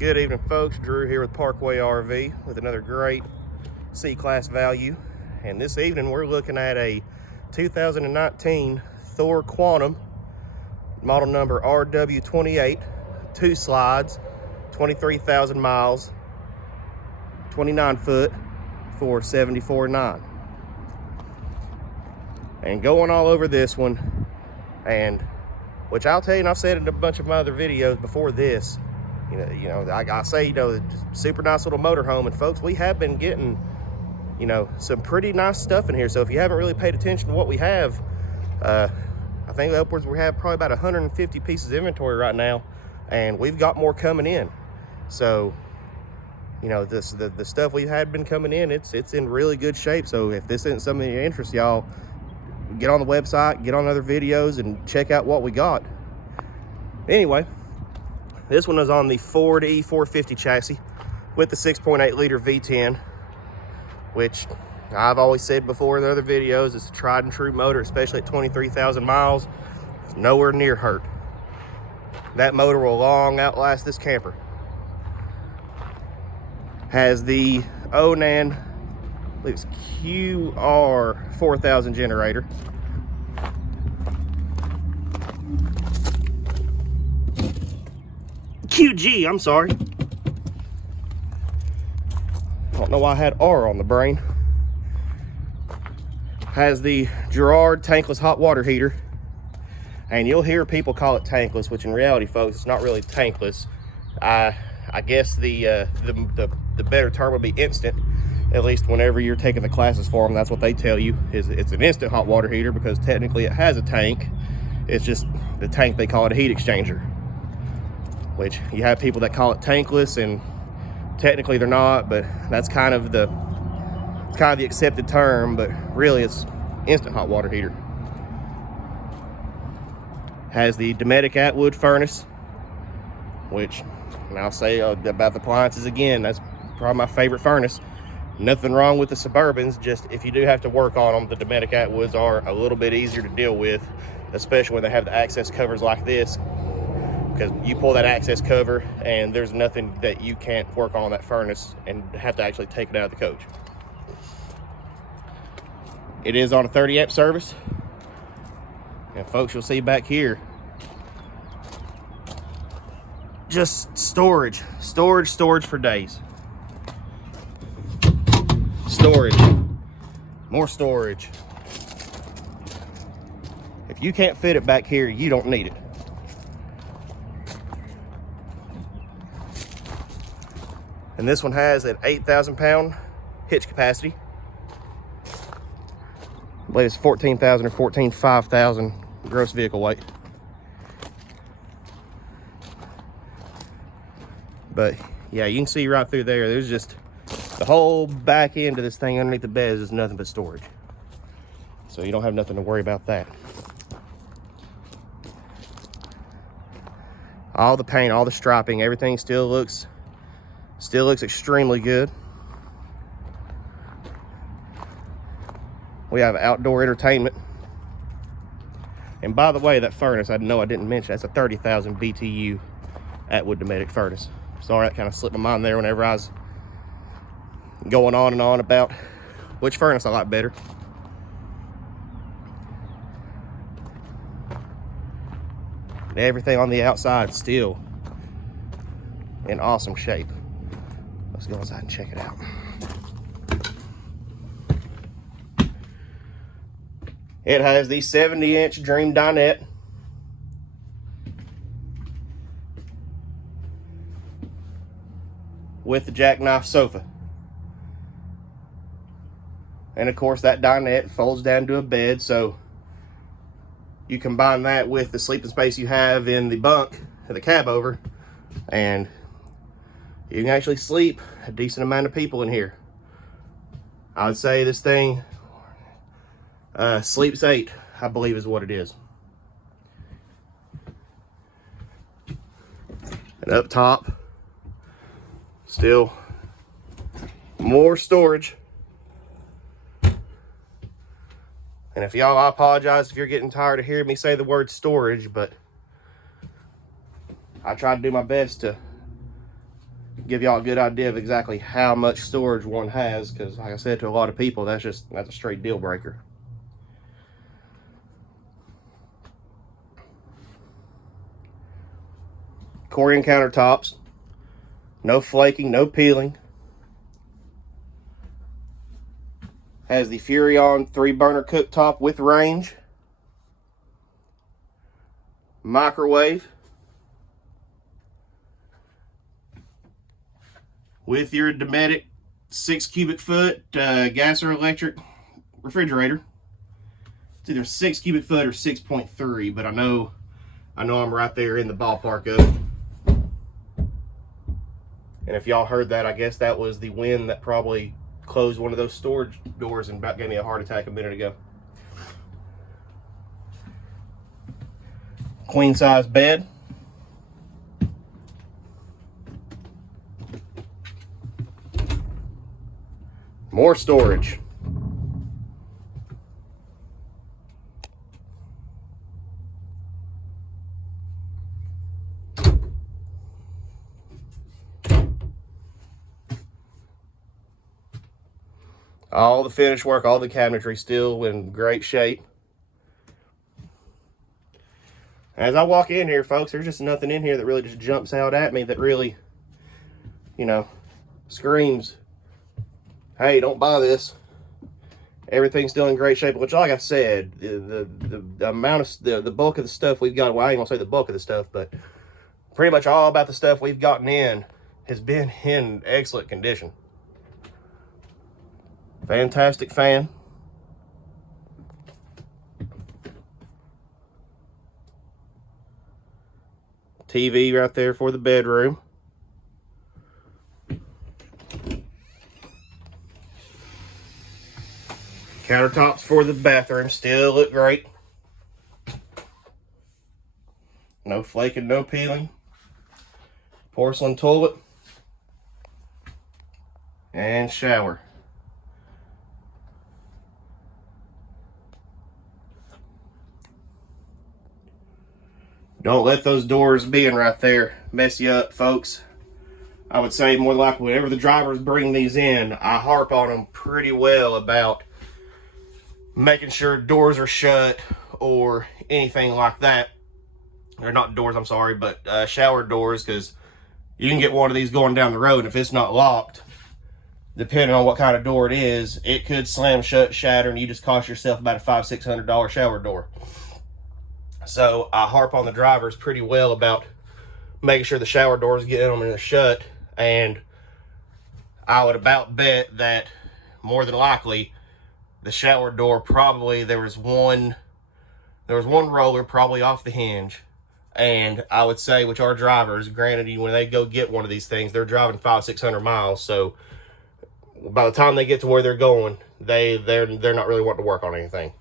Good evening, folks. Drew here with Parkway RV with another great C-Class value. And this evening we're looking at a 2019 Thor Quantum, model number RW28, 2 slides, 23,000 miles, 29 foot for $74,900. And going all over this one, and which I'll tell you, and I've said in a bunch of my other videos before this, I say, super nice little motorhome. And folks, we have been getting, some pretty nice stuff in here. So if you haven't really paid attention to what we have, I think upwards we have probably about 150 pieces of inventory right now, and we've got more coming in. So, the stuff we had been coming in, it's in really good shape. So if this isn't something of your interest, y'all, get on the website, get on other videos, and check out what we got. Anyway, this one is on the Ford E450 chassis with the 6.8 liter V10, which I've always said before in the other videos, it's a tried and true motor, especially at 23,000 miles. It's nowhere near hurt. That motor will long outlast this camper. Has the Onan, I believe it's QR 4000 generator. QG, I'm sorry. Don't know why I had R on the brain. Has the Girard tankless hot water heater. And you'll hear people call it tankless, which in reality, folks, it's not really tankless. I guess the better term would be instant. At least whenever you're taking the classes for them, that's what they tell you, is it's an instant hot water heater, because technically it has a tank. It's just the tank, they call it a heat exchanger, which you have people that call it tankless, and technically they're not, but that's kind of the accepted term, but really it's instant hot water heater. Has the Dometic Atwood furnace, which, and I'll say about the appliances again, that's probably my favorite furnace. Nothing wrong with the Suburbans, just if you do have to work on them, the Dometic Atwoods are a little bit easier to deal with, especially when they have the access covers like this, because you pull that access cover and there's nothing that you can't work on that furnace and have to actually take it out of the coach. It is on a 30 amp service. And folks, you'll see back here, just storage for days. Storage, more storage. If you can't fit it back here, you don't need it. And this one has an 8,000 pound hitch capacity. I believe it's 14,000 or 5,000 gross vehicle weight. But yeah, you can see right through there, there's just the whole back end of this thing underneath the bed is nothing but storage. So you don't have nothing to worry about that. All the paint, all the striping, everything still looks extremely good. We have outdoor entertainment. And by the way, that furnace, I know I didn't mention, that's a 30,000 BTU Atwood Dometic furnace. Sorry, that kind of slipped my mind there whenever I was going on and on about which furnace I like better. And everything on the outside is still in awesome shape. Let's go inside and check it out. It has the 70-inch Dream dinette. With the jackknife sofa. And of course that dinette folds down to a bed, so you combine that with the sleeping space you have in the bunk, the cab over, and you can actually sleep a decent amount of people in here. I would say this thing sleeps 8, I believe is what it is. And up top, still more storage. And if y'all, I apologize if you're getting tired of hearing me say the word storage, but I try to do my best to give y'all a good idea of exactly how much storage one has, because like I said to a lot of people, that's a straight deal breaker. Corian countertops, no flaking, no peeling. Has the Furrion 3-burner cooktop with range. Microwave. With your Dometic 6 cubic foot gas or electric refrigerator. It's either 6 cubic foot or 6.3, but I know I'm right there in the ballpark of it. And if y'all heard that, I guess that was the wind that probably closed one of those storage doors and about gave me a heart attack a minute ago. Queen size bed. More storage. All the finish work, all the cabinetry still in great shape. As I walk in here, folks, there's just nothing in here that really just jumps out at me that really, you know, screams, hey, don't buy this. Everything's still in great shape, which, like I said, the amount of the bulk of the stuff we've got, well, I ain't gonna say the bulk of the stuff, but pretty much all about the stuff we've gotten in has been in excellent condition. Fantastic fan. TV right there for the bedroom. Countertops for the bathroom still look great. No flaking, no peeling. Porcelain toilet. And shower. Don't let those doors being right there mess you up, folks. I would say more than likely whenever the drivers bring these in, I harp on them pretty well about making sure doors are shut or anything like that. Or not doors, I'm sorry, but shower doors, because you can get one of these going down the road, and if it's not locked, depending on what kind of door it is, it could slam shut, shatter, and you just cost yourself about a $500-600 shower door. So I harp on the drivers pretty well about making sure the shower doors get them in the shut, and I would about bet that more than likely the shower door probably there was one roller probably off the hinge, and I would say which our drivers, granted, when they go get one of these things, they're driving 500-600 miles, so by the time they get to where they're going, they're not really wanting to work on anything.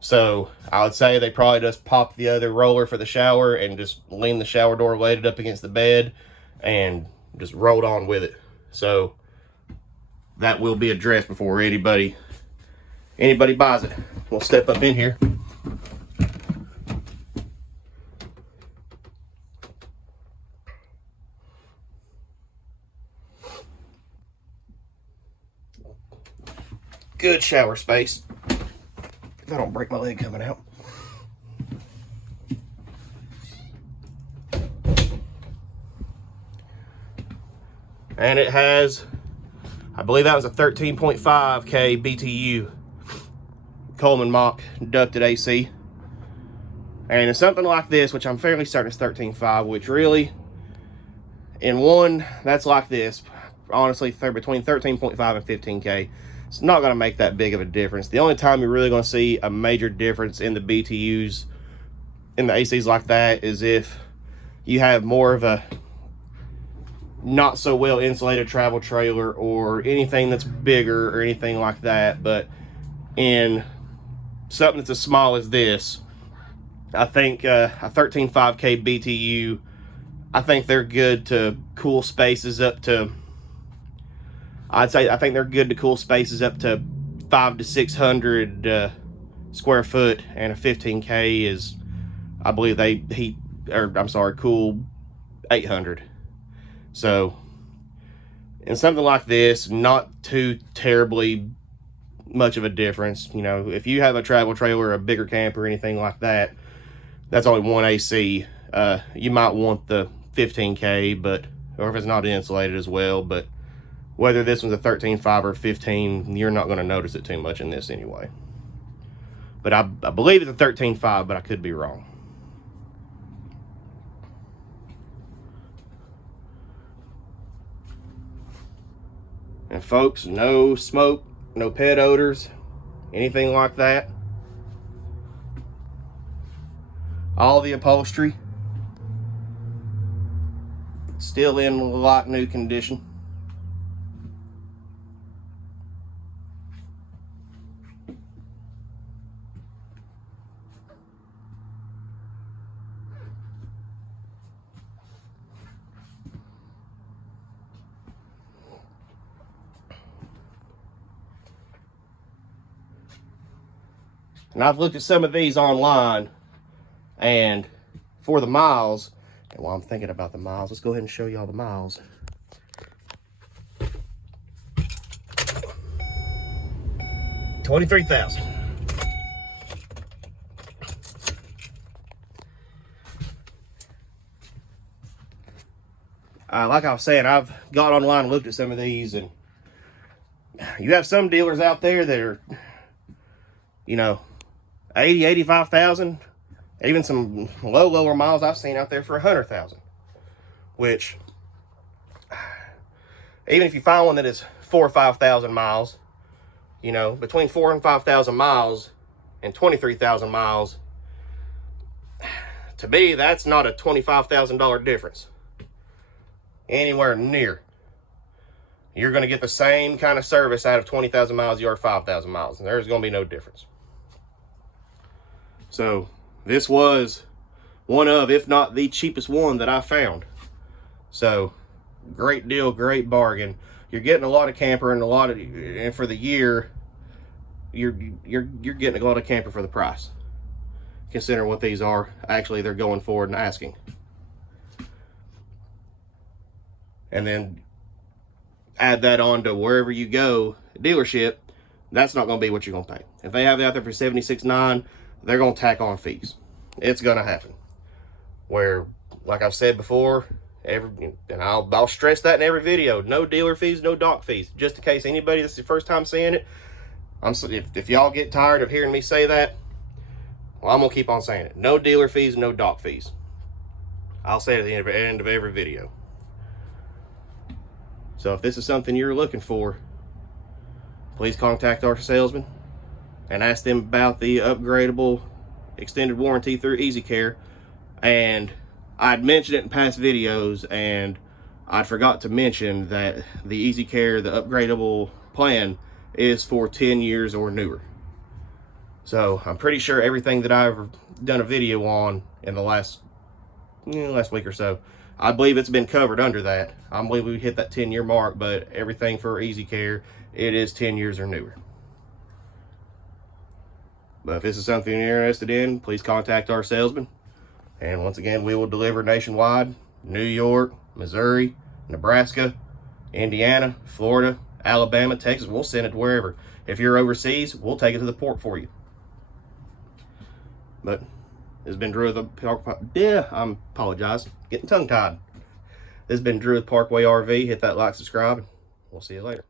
So I would say they probably just popped the other roller for the shower and just leaned the shower door, laid it up against the bed, and just rolled on with it. So that will be addressed before anybody buys it. We'll step up in here. Good shower space. If I don't break my leg coming out. And it has, I believe that was a 13.5K BTU Coleman Mach ducted AC. And in something like this, which I'm fairly certain is 13.5, which really, in one that's like this, honestly, between 13.5 and 15K, it's not going to make that big of a difference. The only time you're really going to see a major difference in the BTUs, in the ACs like that, is if you have more of a not so well insulated travel trailer or anything that's bigger or anything like that. But in something that's as small as this, I think a 13.5K BTU, I think they're good to cool spaces up to, I think they're good to cool spaces up to 500 to 600 square foot, and a 15K is, I believe cool 800. So And something like this, not too terribly much of a difference. You know, if you have a travel trailer, a bigger camper, anything like that, that's only one AC. You might want the 15K, but, or if it's not insulated as well, but whether this one's a 13.5 or 15, you're not going to notice it too much in this anyway. But I believe it's a 13.5, but I could be wrong. And folks, no smoke, no pet odors, anything like that. All the upholstery still in like new condition. And I've looked at some of these online, and for the miles, and while I'm thinking about the miles, let's go ahead and show you all the miles. $23,000. Like I was saying, I've got online and looked at some of these, and you have some dealers out there that are, you know, 80, 85,000, even some lower miles I've seen out there for 100,000, which, even if you find one that is 4,000 or 5,000 miles, you know, between 4,000 and 5,000 miles and 23,000 miles, to me, that's not a $25,000 difference. Anywhere near. You're going to get the same kind of service out of 20,000 miles you are 5,000 miles, and there's going to be no difference. So this was one of, if not the cheapest one that I found. So great deal, great bargain. You're getting a lot of camper and and for the year, you're getting a lot of camper for the price. Considering what these are, actually they're going forward and asking. And then add that on to wherever you go, dealership, that's not going to be what you're going to pay. If they have it out there for $76,900, they're going to tack on fees. It's going to happen. Where, like I've said before, and I'll stress that in every video, no dealer fees, no dock fees. Just in case anybody, this is your first time seeing it, if y'all get tired of hearing me say that, well, I'm going to keep on saying it. No dealer fees, no dock fees. I'll say it at the end of every video. So if this is something you're looking for, please contact our salesman and ask them about the upgradable extended warranty through Easy Care. And I'd mentioned it in past videos, and I forgot to mention that the Easy Care, the upgradable plan, is for 10 years or newer. So I'm pretty sure everything that I've done a video on in the last week or so, I believe it's been covered under that. I believe we hit that 10-year mark, but everything for Easy Care, it is 10 years or newer. But if this is something you're interested in, please contact our salesman. And once again, we will deliver nationwide: New York, Missouri, Nebraska, Indiana, Florida, Alabama, Texas. We'll send it wherever. If you're overseas, we'll take it to the port for you. But this has been Drew with the I apologize, getting tongue-tied. This has been Drew with Parkway RV. Hit that like, subscribe, and we'll see you later.